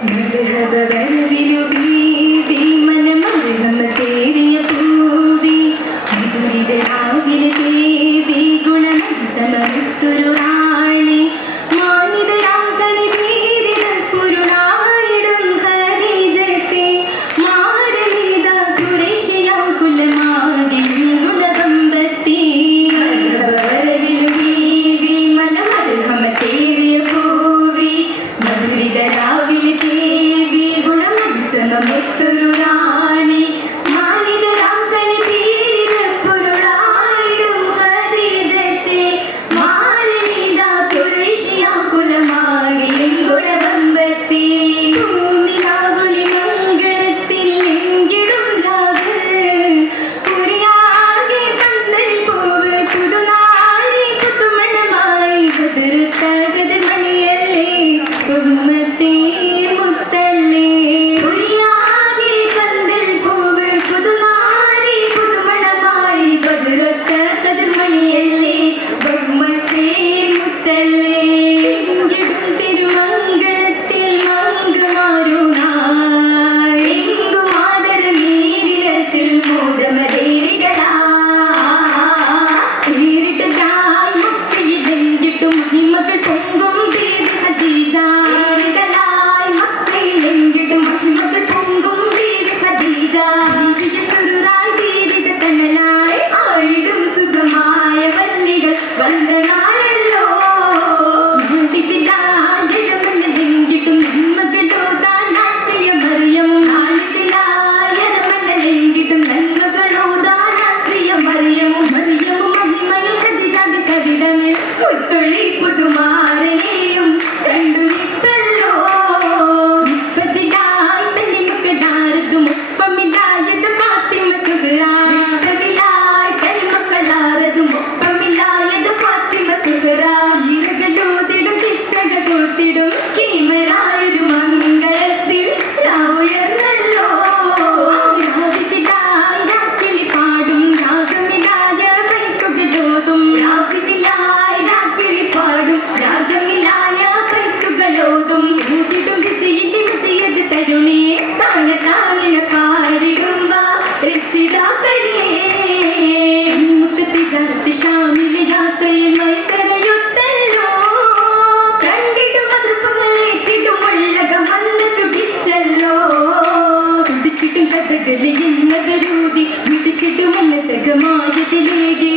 രാവിലെ ദേവി ഗുണം दिली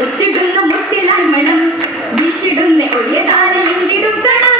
ഒത്തിടുന്ന മുത്തിലാൽ മണം ദിശിടുന്ന ഒഴിയതാലിലെങ്കിടും ഗണം